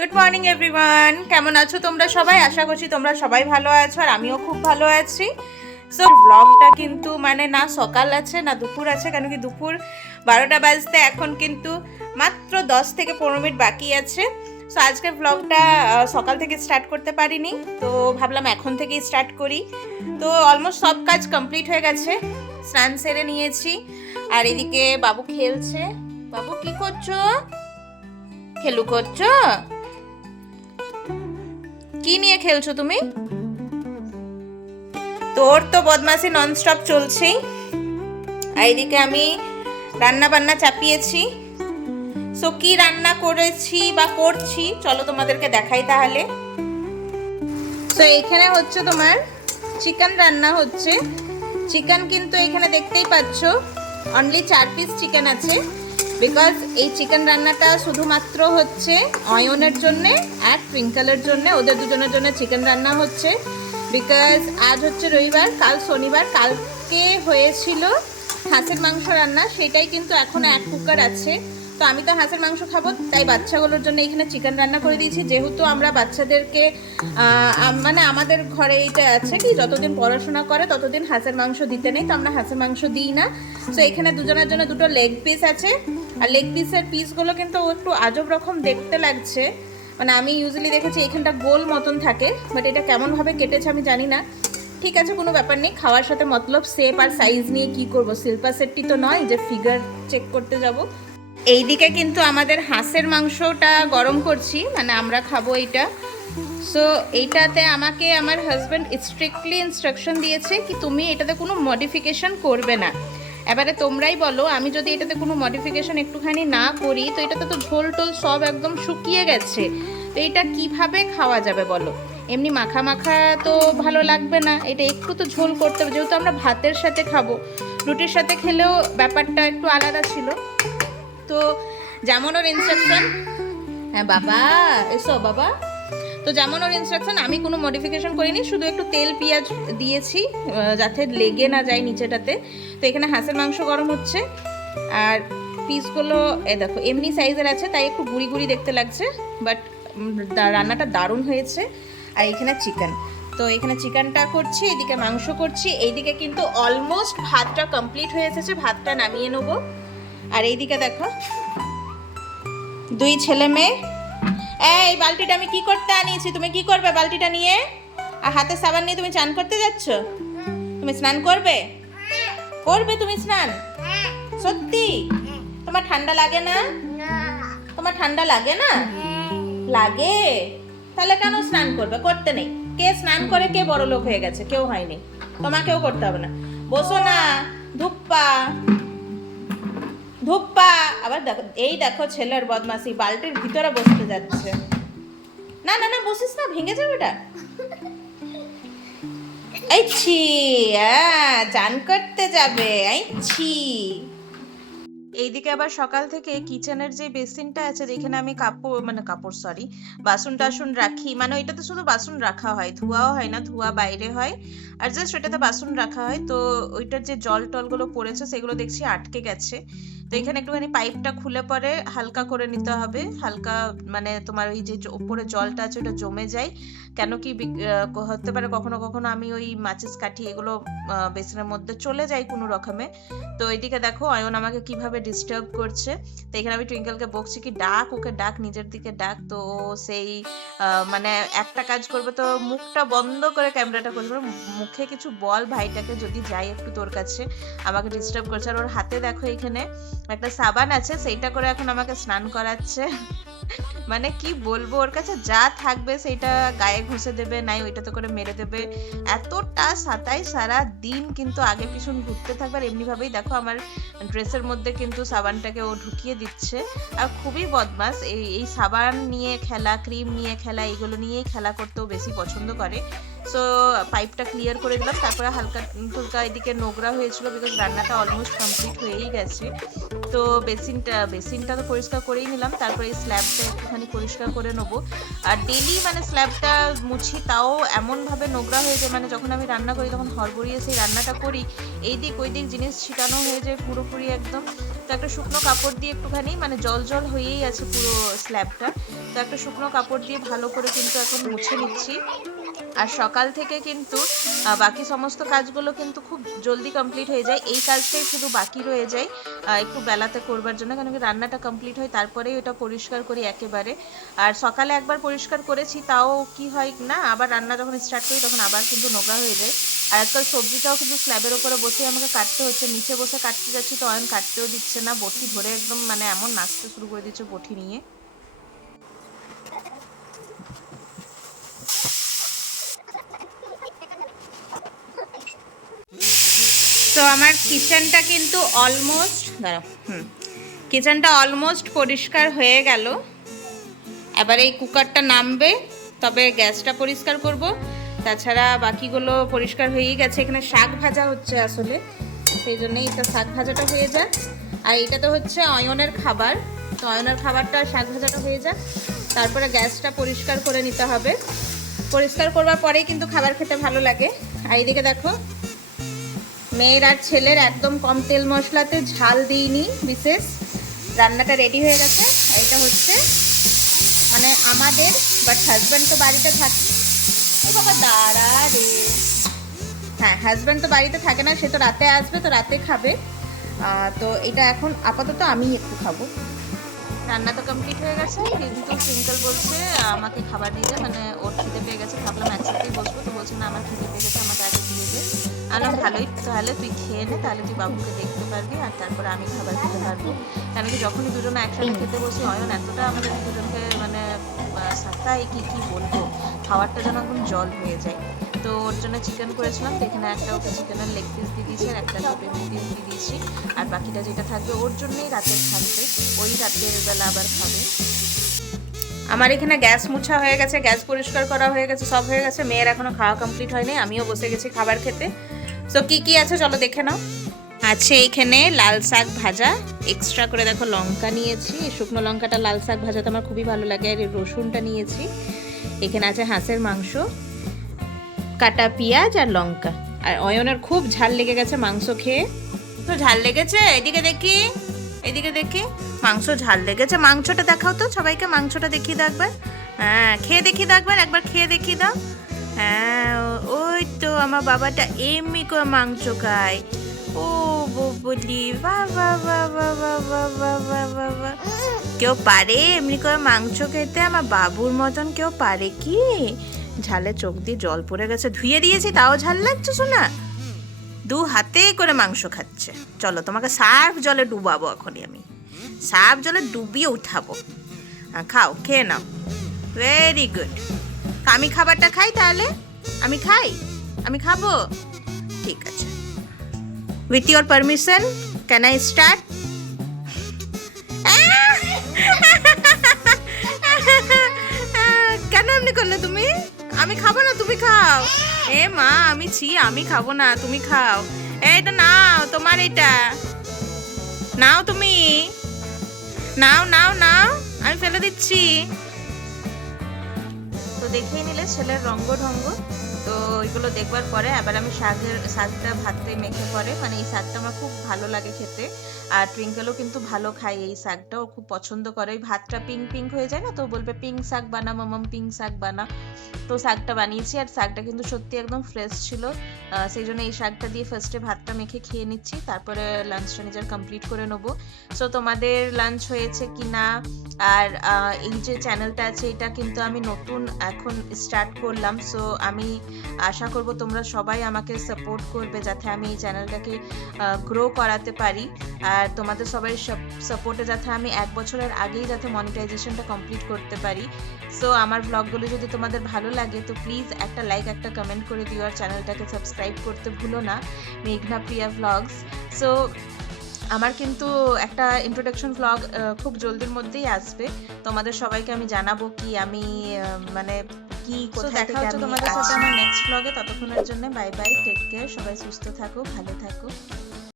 Good morning everyone, কেমন আছো তোমরা সবাই? আশা করছি তোমরা সবাই ভালো আছো আর আমিও খুব ভালো আছি। সো ব্লগটা কিন্তু মানে না সকাল আছে না দুপুর আছে, কেন কি দুপুর 12টা বাজতে এখন কিন্তু মাত্র 10 থেকে 15 মিনিট বাকি আছে। সো আজকের ব্লগটা সকাল থেকে স্টার্ট করতে পারিনি, তো ভাবলাম এখন থেকেই স্টার্ট করি। তো অলমোস্ট সব কাজ কমপ্লিট হয়ে গেছে, স্নান সেরে নিয়েছি আর এদিকে বাবু খেলছে। বাবু কি করছো? খেলু করছো? কি নিয়ে খেলছো তুমি? তোর তো বদমাশি ননস্টপ চলছেই। এইদিকে আমি রান্না বান্না চাপিয়েছি। সো কি রান্না করেছি বা করছি চলো তোমাদেরকে দেখাই তাহলে। সো এখানে হচ্ছে তোমার চিকেন রান্না হচ্ছে। চিকেন কিন্তু এখানে দেখতেই পাচ্ছ অনলি 4 পিস চিকেন আছে, বিকজ এই চিকেন রান্নাটা শুধুমাত্র হচ্ছে অয়নের জন্যে আর টুইঙ্কেলের জন্য, ওদের দুজনের জন্য চিকেন রান্না হচ্ছে। বিকজ আজ হচ্ছে রবিবার, কাল শনিবার, কালকে হয়েছিল হাঁসের মাংস রান্না, সেটাই কিন্তু এখন 1 কুকার আছে। তো আমি তো হাঁসের মাংস খাবো, তাই বাচ্চাগুলোর জন্য এখানে চিকেন রান্না করে দিয়েছি। যেহেতু আমরা বাচ্চাদেরকে মানে আমাদের ঘরে এইটা আছে কি যতদিন পড়াশোনা করে ততদিন হাঁসের মাংস দিতে নেই, তো আমরা হাঁসের মাংস দিই না। তো এখানে দুজনের জন্য 2টো লেগ পিস আছে, আর লেগ পিসের পিসগুলো কিন্তু একটু আজব রকম দেখতে লাগছে। মানে আমি ইউজুয়ালি দেখেছি এখানটা গোল মতন থাকে, বাট এটা কেমনভাবে কেটেছে আমি জানি না। ঠিক আছে, কোনো ব্যাপার নেই, খাওয়ার সাথে মতলব। শেপ আর সাইজ নিয়ে কি করব, শিল্পা সেটটি তো নয় যে ফিগার চেক করতে যাব। এইদিকে কিন্তু আমাদের হাঁসের মাংসটা গরম করছি, মানে আমরা খাবো এইটা। সো এইটাতে আমাকে আমার হাজব্যান্ড স্ট্রিক্টলি ইনস্ট্রাকশন দিয়েছে কি তুমি এটাতে কোনো মডিফিকেশন করবে না। এবারে তোমরাই বলো, আমি যদি এটাতে কোনো মডিফিকেশন একটুখানি না করি তো এটাতে তো ঝোল টোল সব একদম শুকিয়ে গেছে, তো এটা কিভাবে খাওয়া যাবে বলো? এমনি মাখা মাখা তো ভালো লাগবে না, এটা একটু তো ঝোল করতে হবে, যেহেতু আমরা ভাতের সাথে খাবো। রুটির সাথে খেলেও ব্যাপারটা একটু আলাদা ছিল। তো যেমন ওর ইনস্ট্রাকশন, হ্যাঁ বাবা এসো বাবা, তো যেমন ওর ইনস্ট্রাকশন আমি কোনো মডিফিকেশন করিনি, শুধু একটু তেল পেঁয়াজ দিয়েছি যাতে লেগে না যায় নিচেটাতে। তো এখানে হাঁসের মাংস গরম হচ্ছে আর পিসগুলো এ দেখো এমনি সাইজের আছে, তাই একটু গুড়ি গুড়ি দেখতে লাগছে, বাট রান্নাটা দারুণ হয়েছে। আর এখানে চিকেন, তো এখানে চিকেনটা করছি, এদিকে মাংস করছি, এইদিকে কিন্তু অলমোস্ট ভাতটা কমপ্লিট হয়ে এসেছে, ভাতটা নামিয়ে নেবো। আর এইদিকে দেখো 2 ছেলে মেয়ে। এই বালতিটা আমি কি করতে আনিয়েছি, তুমি কি করবে বালতিটা নিয়ে? আর হাতে সাবান নিয়ে তুমি চান করতে যাচ্ছ? তুমি স্নান করবে? করবে তুমি স্নান? সত্যি? তোমার ঠান্ডা লাগে না? তোমার ঠান্ডা লাগে না? লাগে? তাহলে কেন স্নান করবে? করতে নেই। কে স্নান করে কে বড় লোক হয়ে গেছে? কেউ হয়নি, তোমাকেও করতে হবে না। বসো না, ধুপ্পা ধুপ্পা। আবার দেখো, এই দেখো ছেলের বদমাশি, বালতির ভিতরে বসতে যাচ্ছে। না না না বসিস না, ভেঙে যাবে এটা। এই ছি, চান করতে যাবে, এই ছি। এইদিকে আবার সকাল থেকে কিচেনের যে বেসিনটা আছে যেখানে আমি কাপড় সরি বাসন টাসন রাখি, মানে ওইটাতে শুধু বাসন রাখা হয়, ধোয়াও হয় না, ধোয়া বাইরে হয় আর জাস্ট ওইটাতে বাসন রাখা হয়। তো ওইটার যে জল টলগুলো পড়েছে সেগুলো দেখছি আটকে গেছে। তো এখানে একটুখানি পাইপটা খুলে পরে হালকা করে নিতে হবে, হালকা মানে তোমার ওই যে উপরে জলটা আছে ওটা জমে যায়। কেন কি হতে পারে কখনো কখনো আমি ওই মাচিস কাঠি এগুলো বেসিনের মধ্যে চলে যায় কোনো রকমে। তো এইদিকে দেখো অয়ন আমাকে কিভাবে ডিস্টার্ব করছে। তো এখানে আমি টুইঙ্কেলকে বকছি কি ডাক, ওকে ডাক, নিজের দিকে ডাক। তো সেই মানে একটা কাজ করবে তো মুখটা বন্ধ করে ক্যামেরাটা করবে, মুখে কিছু বল ভাইটাকে যদি যাই একটু তোর কাছে, আমাকে ডিস্টার্ব করছে। আর ওর হাতে দেখো এখানে একটা সাবান আছে, সেইটা করে এখন আমাকে স্নান করাচ্ছে। মানে কি বলবো, ওর কাছে যা থাকবে সেটা গায়ে ঘষে দেবে, নাই ওইটাতে করে মেরে দেবে। এতটা সাতাই সারা দিন কিন্তু আগে পিছন ঘুরতে থাকবে। আর এমনি ভাবেই দেখো আমার ড্রেসের মধ্যে কিন্তু সাবানটাকে ও ঢুকিয়ে দিচ্ছে। আর খুবই বদমাস, এই সাবান নিয়ে খেলা, ক্রিম নিয়ে খেলা, এগুলো নিয়েই খেলা করতেও বেশি পছন্দ করে। সো পাইপটা ক্লিয়ার করে দিলাম। তারপরে হালকা ফুলকা এদিকে নোংরা হয়েছিল, বিকজ রান্নাটা অলমোস্ট কমপ্লিট হয়েই গেছে। তো বেসিনটা তো পরিষ্কার করেই নিলাম। তারপরে এই স্ল্যাবটা একটুখানি পরিষ্কার করে নেবো। আর ডেলি মানে স্ল্যাবটা মুছি, তাও এমনভাবে নোংরা হয়ে যায়, মানে যখন আমি রান্না করি তখন হড়বড়িয়ে সেই রান্নাটা করি, এই দিক ওই দিক জিনিস ছিটানো হয়ে যায় পুরোপুরি একদম। তো একটা শুকনো কাপড় দিয়ে একটুখানি, মানে জল জল হয়েই আছে পুরো স্ল্যাবটা, তো একটা শুকনো কাপড় দিয়ে ভালো করে কিন্তু এখন মুছে নিচ্ছি। আর সকাল থেকে কিন্তু বাকি সমস্ত কাজগুলো কিন্তু খুব জলদি কমপ্লিট হয়ে যায়, এই কাজটাই শুধু বাকি রয়ে যায় একটু বেলাতে করবার জন্য, কারণ কি রান্নাটা কমপ্লিট হয় তারপরেই ওটা পরিষ্কার করি একেবারে। আর সকালে একবার পরিষ্কার করেছি, তাও কি হয় না, আবার রান্না যখন স্টার্ট করি তখন আবার কিন্তু নোংরা হয়ে যায়। আর আজকাল সবজিটাও কিন্তু স্ল্যাবের ওপরে বসে আমাকে কাটতে হচ্ছে, নিচে বসে কাটতে যাচ্ছি তো অয়ন কাটতেও দিচ্ছে না, বটি ধরে একদম মানে এমন নাচতে শুরু করে দিচ্ছে বটি নিয়ে। তো আমার কিচেনটা কিন্তু অলমোস্ট পরিষ্কার হয়ে গেল। এবার এই কুকারটা নামবে, তবে গ্যাসটা পরিষ্কার করব, তাছাড়া বাকিগুলো পরিষ্কার হয়েই গেছে। এখানে শাক ভাজা হচ্ছে আসলে, সেই জন্যই এটা শাক ভাজাটা হয়ে যাক। আর এটা তো হচ্ছে অয়নের খাবার, তো অয়নের খাবারটা শাক ভাজাটা হয়ে যাক, তারপরে গ্যাসটা পরিষ্কার করে নিতে হবে। পরিষ্কার করবার পরেই কিন্তু খাবার খেতে ভালো লাগে। আর এইদিকে দেখো, মেয়ের আর ছেলের একদম কম তেল মশলাতে, ঝাল দিইনি বিশেষ, রান্নাটা রেডি হয়ে গেছে। আর এটা হচ্ছে মানে আমাদের, বাট হাজব্যান্ড তো বাড়িতে থাকে। ও বাবা দাঁড়া রে, হ্যাঁ হাজব্যান্ড তো বাড়িতে থাকে না, সে তো রাতে আসবে, তো রাতে খাবে। তো এটা এখন আপাতত আমি একটু খাবো। রান্না তো কমপ্লিট হয়ে গেছে, কিন্তু টুইঙ্কেল বলছে আমাকে খাবার দিয়ে যায়, মানে ওর খিদে পেয়ে গেছে। ভাবলাম একসাথেই বসবো, তো বলছে না আমার খিদে পেয়ে গেছে, আমাকে আগে দিয়ে দে। আলাম ভালোই, তাহলে তুই খেয়ে নে, তাহলে তুই বাবুকে দেখতে পারবি আর তারপরে আমি খাবার খেতে পারবো। কারণ কি যখনই দুজনে একসাথে খেতে বসি, অয়ন এতটা আমাদের দুজনকে মানে সাতাই কি বলবো, খাবারটা যেন একদম জল হয়ে যায়। তো ওর জন্য চিকেন করেছিলাম, তো এখানে একটা ওকে চিকেনের লেগ পিস দিয়ে দিয়েছি, আর একটা টোপের পিস দিয়ে দিয়েছি। আর বাকিটা যেটা থাকবে ওর জন্যই রাতের থাকবে, ওই রাতের বেলা আবার খাবে। আমার এখানে গ্যাস মুছা হয়ে গেছে, গ্যাস পরিষ্কার করা হয়ে গেছে, সব হয়ে গেছে। মেয়ের এখনো খাওয়া কমপ্লিট হয়নি, আমিও বসে গেছি খাবার খেতে। সো কি আছে চলো দেখে নাও। আছে এখানে লাল শাক ভাজা, এক্সট্রা করে দেখো লঙ্কা নিয়েছি, শুকনো লঙ্কাটা লাল শাক ভাজাতে আমার খুবই ভালো লাগে। আর রসুনটা নিয়েছি। এখানে আছে হাঁসের মাংস, কাটা পেঁয়াজ আর লঙ্কা। আর অয়নের খুব ঝাল লেগে গেছে মাংস খেয়ে, তো ঝাল লেগেছে। এদিকে দেখি মাংস ঝাল লেগেছে। মাংসটা দেখাও তো সবাইকে, মাংসটা দেখিয়ে দাও একবার। হ্যাঁ খেয়ে দেখিয়ে দাও একবার খেয়ে দেখিয়ে দাও। হ্যাঁ ওই তো আমার বাবাটা এমনি করে মাংস খায়। ও বলি বাবা বাবা বাবা বাবা বাবা, কেউ পারে এমনি করে মাংস খেতে? আমার বাবুর মতন কেউ পারে কি? ঝালে চোখ দিয়ে জল পড়ে গেছে, ধুয়ে দিয়েছি তাও ঝাল লাগছে শোনা। 2 হাতে করে মাংস খাচ্ছে। চলো তোমাকে সার্ফ জলে ডুবাবো, এখনই আমি সার্ফ জলে ডুবিয়ে উঠাবো। খাও, খেয়ে নাও। Very good. আমি খাবারটা খাই তাহলে? আমি খাবো, ঠিক আছে। With your permission can I start? কেন এমনি করলে তুমি? আমি খাবো না, তুমি খাও। এ মা আমি খাবো না, তুমি খাও। এটা নাও, তোমার এটা নাও, তুমি নাও, আমি ফেলে দিচ্ছি। তো দেখেই নিলে ছেলের রঙ্গ ঢঙ্গ। তো ওইগুলো দেখবার পরে এবার আমি শাকটা ভাতে মেখে পরে, মানে এই শাকটা আমার খুব ভালো লাগে খেতে। আর টুইঙ্কেলও কিন্তু ভালো খায় এই শাকটা, ও খুব পছন্দ করে। ওই ভাতটা পিঙ্ক হয়ে যায় না, তো বলবে পিঙ্ক শাক বানা মামাম, পিঙ্ক শাক বানা। তো শাকটা বানিয়েছি, আর শাকটা কিন্তু সত্যি একদম ফ্রেশ ছিল। সেই জন্য এই শাকটা দিয়ে ফার্স্টে ভাতটা মেখে খেয়ে নিচ্ছি, তারপরে লাঞ্চটা নিজের কমপ্লিট করে নেবো। সো তোমাদের লাঞ্চ হয়েছে কি না? আর এই যে চ্যানেলটা আছে, এটা কিন্তু আমি নতুন এখন স্টার্ট করলাম। সো আমি আশা করব তোমরা সবাই আমাকে সাপোর্ট করবে, যাতে আমি এই চ্যানেলটাকে গ্রো করাতে পারি। আর তোমাদের সবাই সাপোর্টে যাতে আমি 1 বছরের আগেই যাতে মনিটাইজেশনটা কমপ্লিট করতে পারি। সো আমার ব্লগগুলো যদি তোমাদের ভালো লাগে তো প্লিজ একটা লাইক, একটা কমেন্ট করে দিও, আর চ্যানেলটাকে সাবস্ক্রাইব করতে ভুলো না, মেঘনা প্রিয়া ভ্লগস। সো আমার কিন্তু একটা ইন্ট্রোডাকশন ভ্লগ খুব জলদির মধ্যেই আসবে। তোমাদের সবাইকে আমি জানাবো কি আমি মানে কি তো কোথায় দেখা থেকে হচ্ছে আমি তোমাদের সাথে আছি। আমার নেক্সট ব্লগে। ততক্ষণের জন্য বাই বাই, টেক কেয়ার, সবাই সুস্থ থাকো, ভালো থাকো।